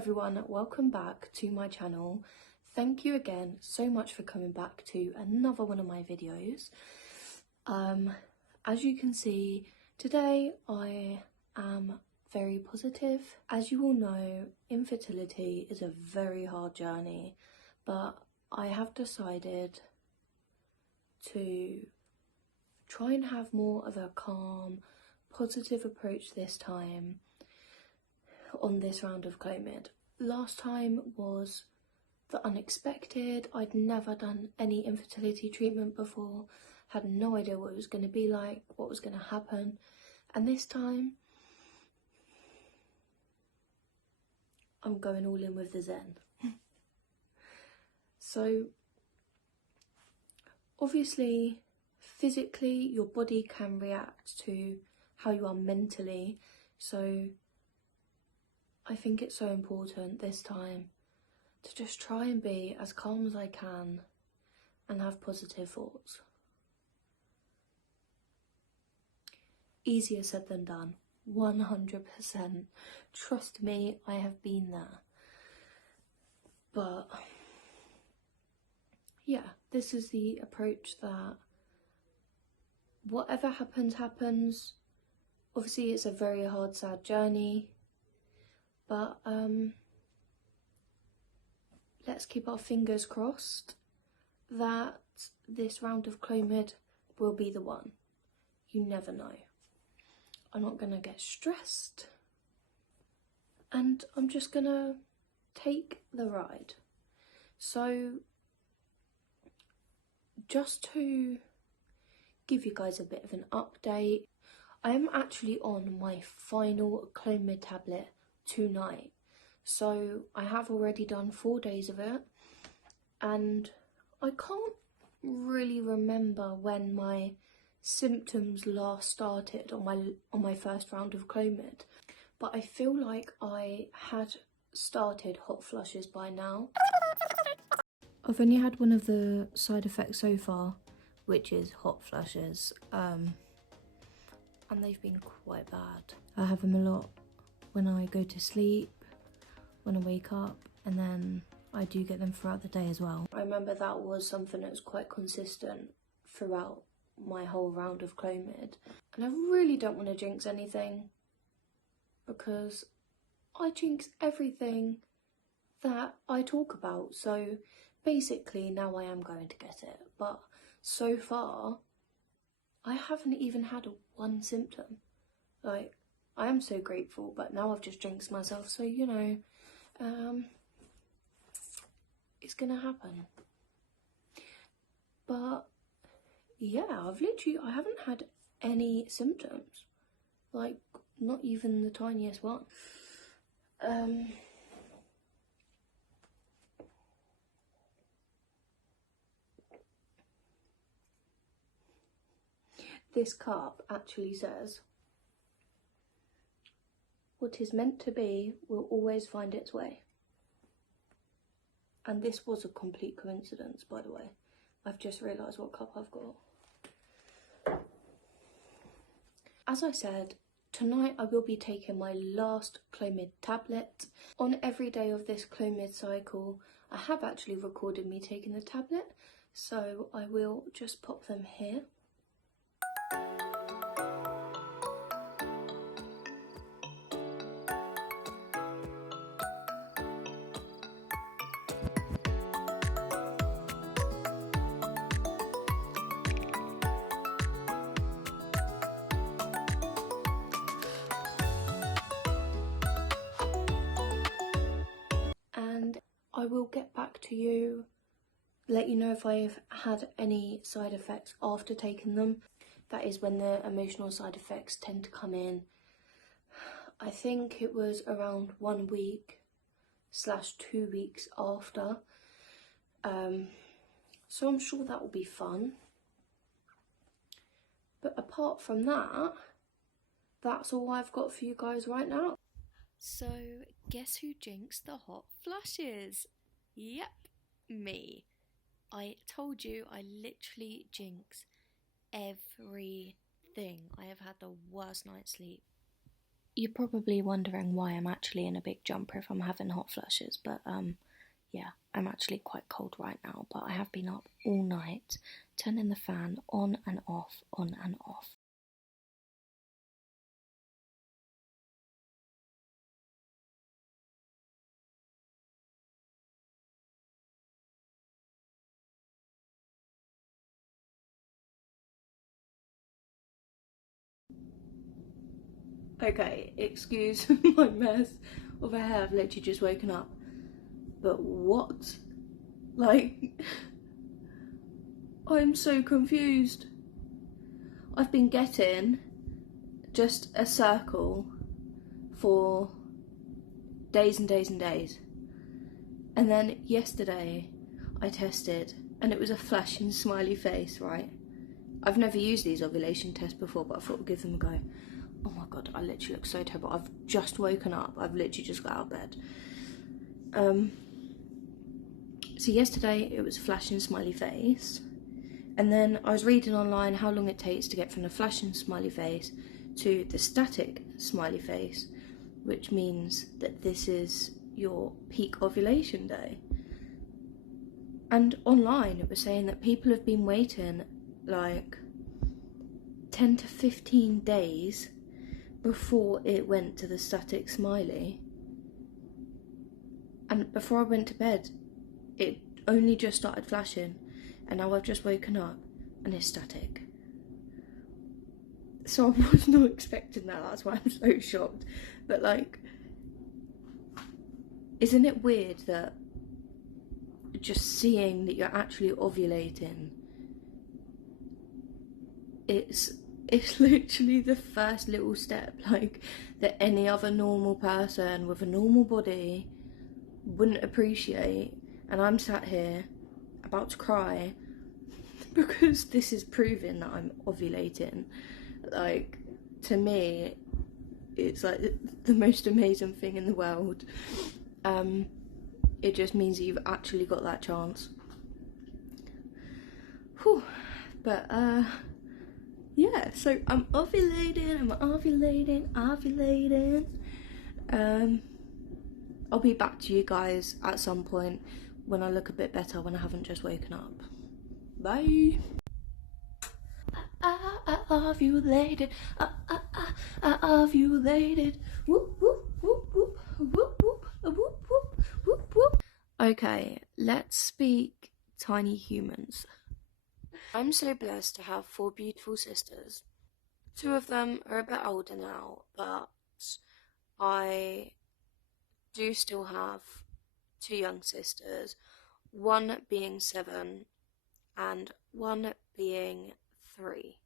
everyone, welcome back to my channel. Thank you again so much for coming back to another one of my videos. As you can see, today I am very positive. As you all know, infertility is a very hard journey, but I have decided to try and have more of a calm, positive approach this time on this round of clomid. Last time was the unexpected. I'd never done any infertility treatment before, had no idea what it was going to be like, what was going to happen, and this time I'm going all in with the Zen. So obviously physically your body can react to how you are mentally, so I think it's so important this time to just try and be as calm as I can and have positive thoughts. Easier said than done, 100%. Trust me, I have been there. But yeah, this is the approach that whatever happens, happens. Obviously it's a very hard, sad journey, but let's keep our fingers crossed that this round of clomid will be the one. You never know. I'm not gonna get stressed and I'm just gonna take the ride. So just to give you guys a bit of an update, I am actually on my final clomid tablet tonight. So I have already done 4 days of it and I can't really remember when my symptoms last started on my first round of clomid, but I feel like I had started hot flushes by now. I've only had one of the side effects so far, which is hot flushes, and they've been quite bad. I have them a lot when I go to sleep, when I wake up, and then I do get them throughout the day as well. I remember that was something that was quite consistent throughout my whole round of clomid, and I really don't want to jinx anything because I jinx everything that I talk about. So basically now I am going to get it, but so far I haven't even had one symptom. Like, I am so grateful, but now I've just jinxed myself, so you know, it's gonna happen. But yeah, I haven't had any symptoms, like not even the tiniest one. This cup actually says, "What is meant to be will always find its way." And this was a complete coincidence, by the way. I've just realised what cup I've got. As I said, tonight I will be taking my last clomid tablet. On every day of this clomid cycle, I have actually recorded me taking the tablet, so I will just pop them here. And I will get back to you, let you know if I've had any side effects after taking them. That is when the emotional side effects tend to come in. I think it was around 1 week / 2 weeks after. So I'm sure that will be fun. But apart from that, that's all I've got for you guys right now. So guess who jinxed the hot flushes? Yep, me. I told you I literally jinx everything. I have had the worst night's sleep you're probably wondering why I'm actually in a big jumper if I'm having hot flushes, but yeah, I'm actually quite cold right now, but I have been up all night, turning the fan on and off, on and off. Okay, excuse my mess of a hair, I've literally just woken up. But what? Like, I'm so confused. I've been getting just a circle for days and days and days. And then yesterday I tested and it was a flashing smiley face, right? I've never used these ovulation tests before, but I thought I'd give them a go. Oh my god, I literally look so terrible. I've just woken up. I've literally just got out of bed. So yesterday it was a flashing smiley face. And then I was reading online how long it takes to get from the flashing smiley face to the static smiley face, which means that this is your peak ovulation day. And online it was saying that people have been waiting like 10 to 15 days before it went to the static smiley. And before I went to bed, it only just started flashing, and now I've just woken up and it's static. So I was not expecting that, that's why I'm so shocked. But like, isn't it weird that just seeing that you're actually ovulating, it's literally the first little step, like, that any other normal person with a normal body wouldn't appreciate, and I'm sat here about to cry because this is proving that I'm ovulating. Like, to me, it's like the most amazing thing in the world. It just means that you've actually got that chance. Whew. But yeah, so I'm ovulating. I'll be back to you guys at some point when I look a bit better, when I haven't just woken up. Bye. I ovulated. I ovulated. Whoop whoop whoop whoop whoop whoop whoop whoop whoop whoop. Okay, let's speak tiny humans. I'm so blessed to have 4 beautiful sisters. 2 of them are a bit older now, but I do still have 2 young sisters, one being 7 and one being 3.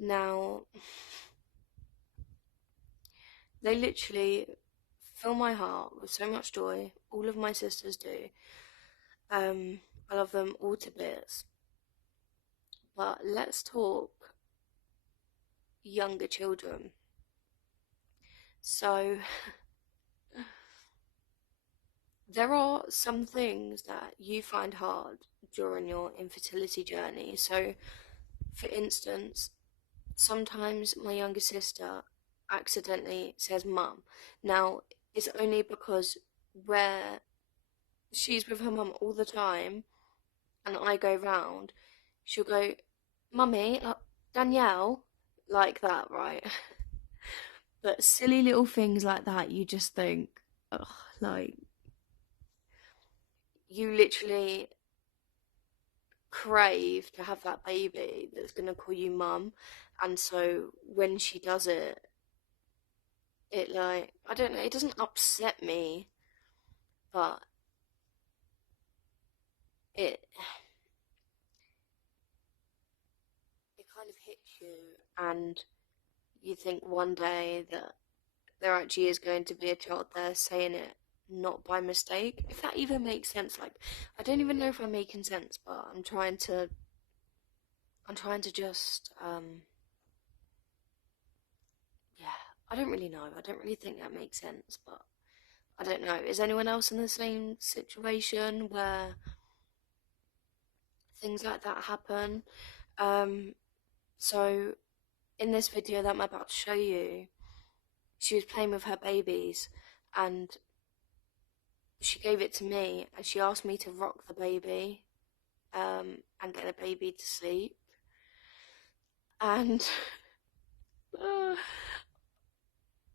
Now, they literally fill my heart with so much joy. All of my sisters do. I love them all to bits. But let's talk younger children. So, there are some things that you find hard during your infertility journey. So, for instance, sometimes my younger sister accidentally says mum. Now, it's only because where she's with her mum all the time and I go round, she'll go, mummy, Danielle, like that, right? But silly little things like that, you just think, ugh, like, you literally crave to have that baby that's gonna call you mum, and so when she does it, like, I don't know, it doesn't upset me, but it kind of hits you, and you think one day that there actually is going to be a child there saying it not by mistake, if that even makes sense. Like, I don't even know if I'm making sense, but I'm trying to just yeah, I don't really know. I don't really think that makes sense, but I don't know. Is anyone else in the same situation where things like that happen? So in this video that I'm about to show you, she was playing with her babies, and she gave it to me, and she asked me to rock the baby, and get the baby to sleep. And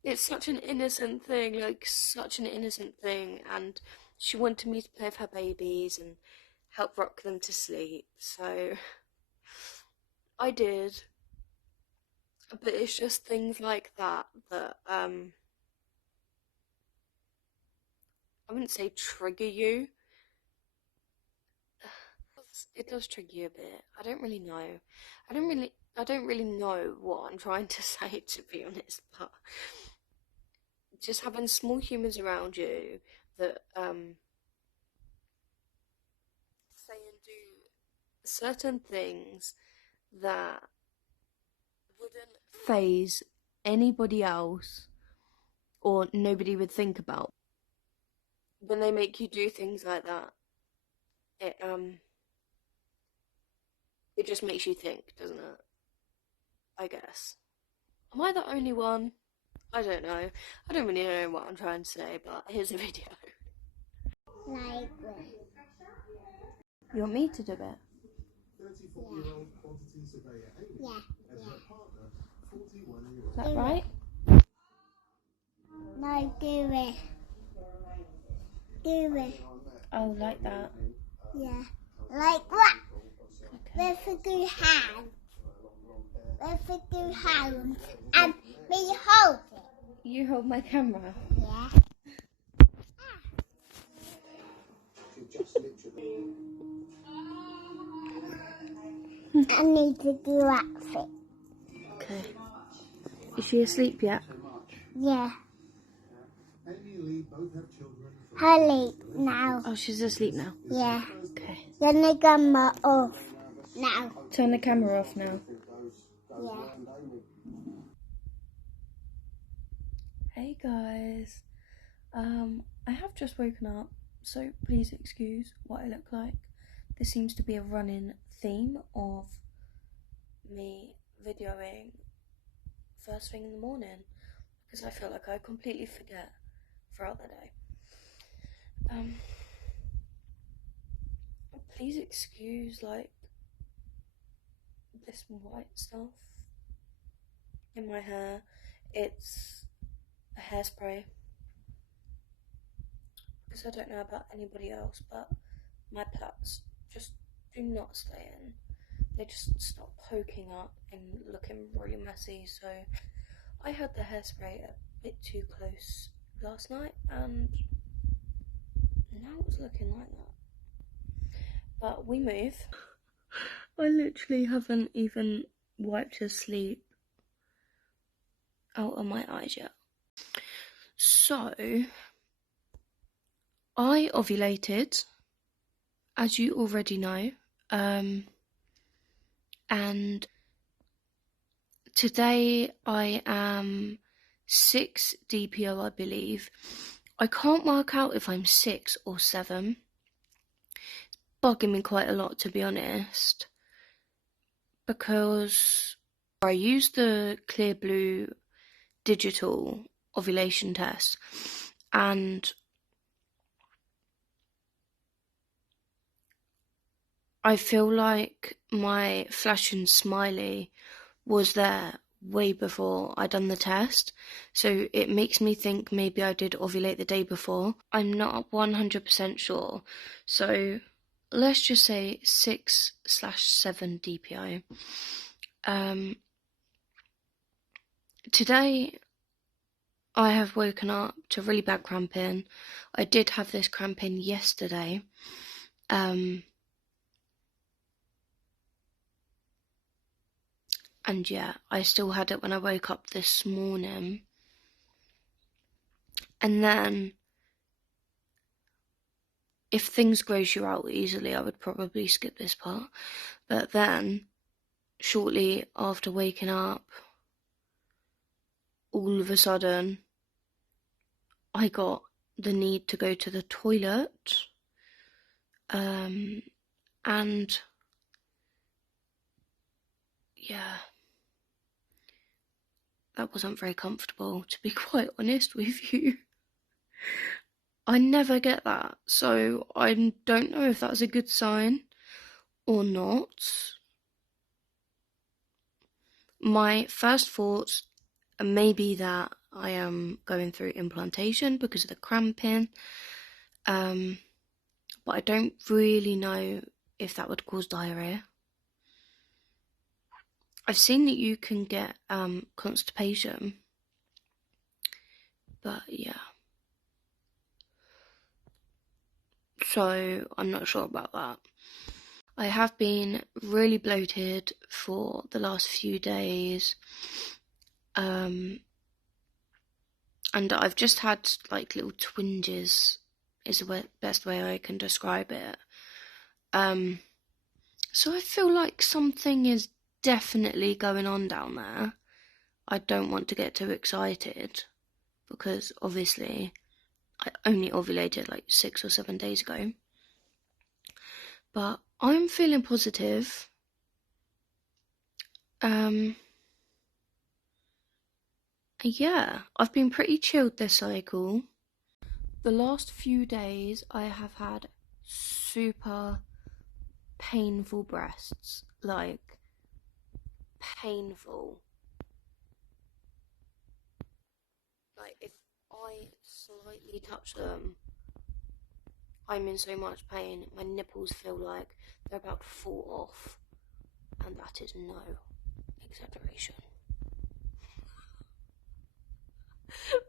it's such an innocent thing, like such an innocent thing, and she wanted me to play with her babies and help rock them to sleep, so I did. But it's just things like that that I wouldn't say trigger you. It does trigger you a bit. I don't really know. I don't really know what I'm trying to say, to be honest, but just having small humans around you that say and do certain things that wouldn't phase anybody else or nobody would think about. When they make you do things like that, it just makes you think, doesn't it? I guess. Am I the only one? I don't know. I don't really know what I'm trying to say, but here's a video. Like You want me to do it? yeah. Is that right? No, do it. Do it. Oh, like that. Yeah. Like what? With a good hand. With a good hand. And me hold it. You hold my camera. Yeah. I need to do outfit. Okay. Is she asleep yet? Yeah. Hurry now. Oh, she's asleep now. Yeah. Okay. Then the camera off now. Turn the camera off now. Yeah. Hey guys. I have just woken up, so please excuse what I look like. This seems to be a running theme of me videoing first thing in the morning, because I feel like I completely forget throughout the day. Please excuse like this white stuff in my hair. It's a hairspray, because I don't know about anybody else, but my plaits just do not stay in. They just stop poking up and looking really messy, so I had the hairspray a bit too close last night, and now it's looking like that. But we move. I literally haven't even wiped the sleep out of my eyes yet. So, I ovulated, as you already know, and today I am 6 DPO, I believe. I can't work out if I'm 6 or 7. It's bugging me quite a lot, to be honest, because I used the Clear Blue digital ovulation test, and I feel like my flashing smiley was there way before I done the test, so it makes me think maybe I did ovulate the day before. I'm not 100% sure, so let's just say 6/7 DPO. Today I have woken up to really bad cramping. I did have this cramping yesterday. And yeah, I still had it when I woke up this morning. And then, if things gross you out easily, I would probably skip this part. But then, shortly after waking up, all of a sudden, I got the need to go to the toilet. And yeah, that wasn't very comfortable, to be quite honest with you. I never get that, so I don't know if that's a good sign or not. My first thoughts are maybe that I am going through implantation because of the cramping, but I don't really know if that would cause diarrhea. I've seen that you can get constipation, but yeah. So I'm not sure about that. I have been really bloated for the last few days. And I've just had like little twinges is the best way I can describe it. So I feel like something is definitely going on down there. I don't want to get too excited because obviously I only ovulated like 6 or 7 days ago. But I'm feeling positive. Yeah, I've been pretty chilled this cycle. The last few days I have had super painful breasts, like painful. Like if I slightly touch them, I'm in so much pain. My nipples feel like they're about to fall off, and that is no exaggeration.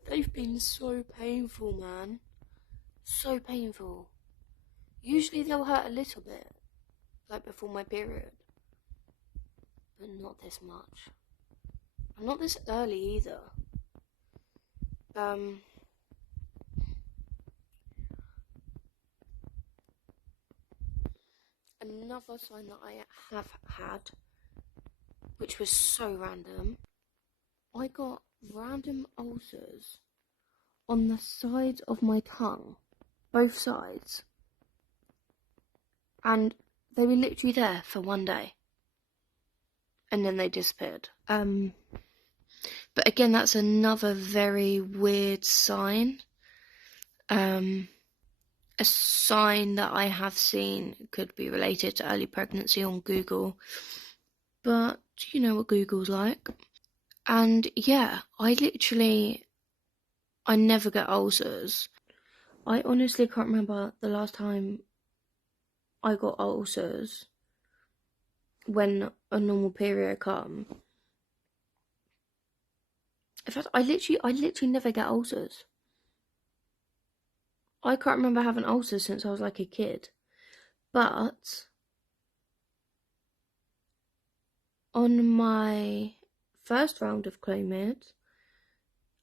They've been so painful, man. So painful. Usually they'll hurt a little bit, like before my period, but not this much. And not this early either. Another sign that I have had, which was so random, I got random ulcers on the sides of my tongue, both sides, and they were literally there for one day, and then they disappeared. But again, that's another very weird sign. A sign that I have seen could be related to early pregnancy on Google, but you know what Google's like. And yeah, I never get ulcers. I honestly can't remember the last time I got ulcers when a normal period come. In fact, I literally never get ulcers. I can't remember having ulcers since I was like a kid. But on my first round of clomid,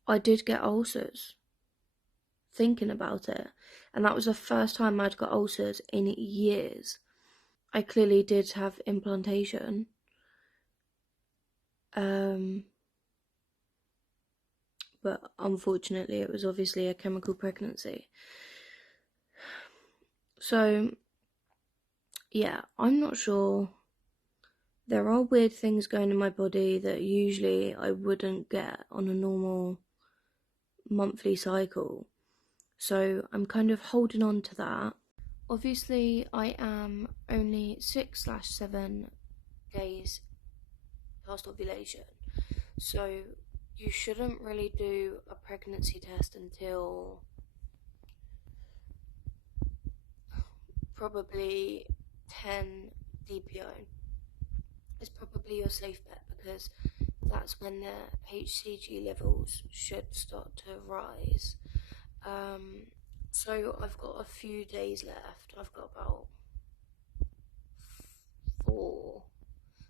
I did get ulcers. Thinking about it. And that was the first time I'd got ulcers in years. I clearly did have implantation. But unfortunately it was obviously a chemical pregnancy. So, yeah, I'm not sure. There are weird things going in my body that usually I wouldn't get on a normal monthly cycle. So I'm kind of holding on to that. Obviously, I am only 6/7 days past ovulation. So you shouldn't really do a pregnancy test until probably 10 DPO. Is probably your safe bet because that's when the HCG levels should start to rise. So I've got a few days left. I've got about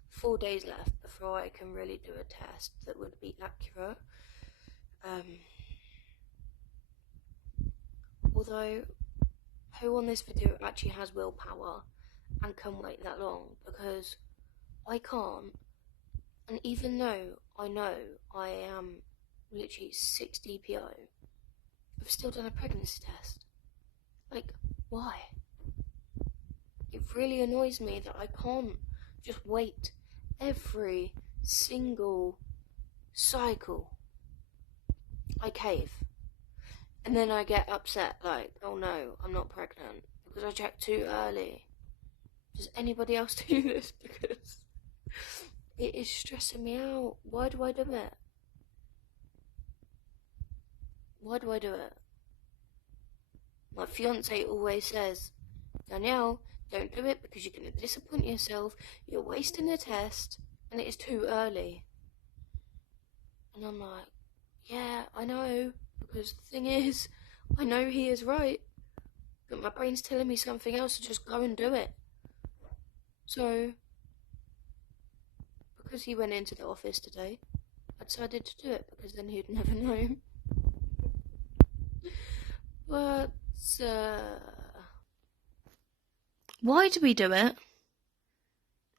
four days left before I can really do a test that would be accurate. Although, who on this video actually has willpower and can wait that long? Because I can't. And even though I know I am literally 6 DPO, I've still done a pregnancy test. Like, why? It really annoys me that I can't just wait every single cycle I cave. And then I get upset, like, oh no, I'm not pregnant because I checked too early. Does anybody else do this? Because it is stressing me out. Why do I do it? Why do I do it? My fiance always says, Danielle, don't do it because you're going to disappoint yourself. You're wasting a test and it is too early. And I'm like, yeah, I know. Because the thing is, I know he is right. But my brain's telling me something else, so just go and do it. So, because he went into the office today, I decided to do it because then he'd never know. But, why do we do it?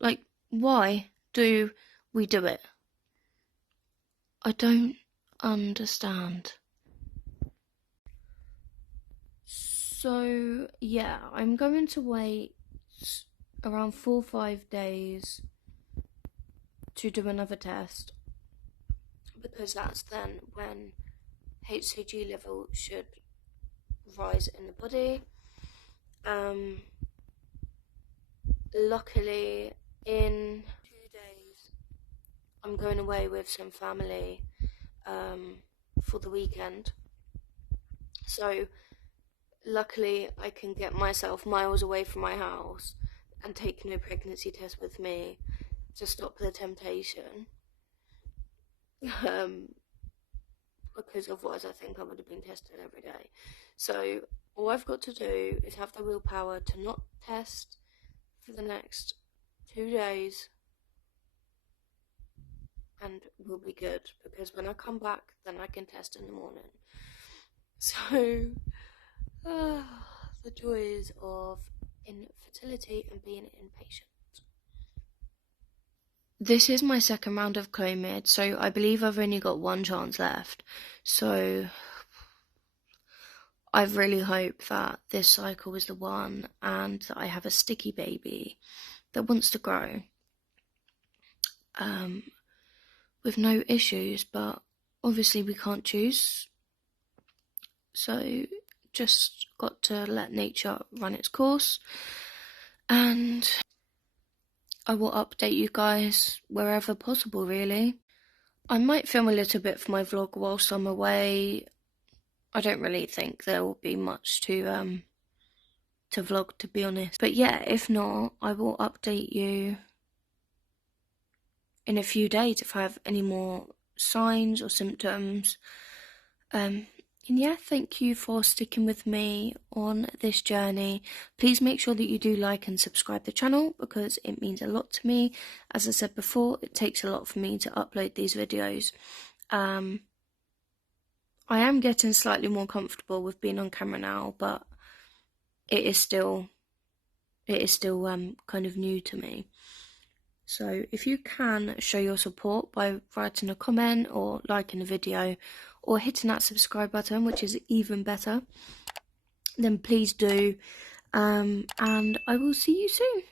Like, why do we do it? I don't understand. So, yeah, I'm going to wait around 4 or 5 days to do another test, because that's then when HCG level should rise in the body. Luckily, in 2 days, I'm going away with some family for the weekend. So, luckily, I can get myself miles away from my house and take no pregnancy test with me to stop the temptation. Because otherwise I think I would have been tested every day. So all I've got to do is have the willpower to not test for the next 2 days, and we'll be good, because when I come back then I can test in the morning. So the joys of infertility and being impatient. This is my second round of clomid, so I believe I've only got 1 chance left. So I really hope that this cycle is the one and that I have a sticky baby that wants to grow with no issues, but obviously we can't choose. So just got to let nature run its course, and I will update you guys wherever possible, really. I might film a little bit for my vlog whilst I'm away. I don't really think there will be much to vlog, to be honest. But yeah, if not, I will update you in a few days if I have any more signs or symptoms. And yeah, thank you for sticking with me on this journey. Please make sure that you do like and subscribe the channel, because it means a lot to me. As I said before, it takes a lot for me to upload these videos. I am getting slightly more comfortable with being on camera now, but it is still kind of new to me. So if you can show your support by writing a comment or liking a video or hitting that subscribe button, which is even better, then please do. And I will see you soon.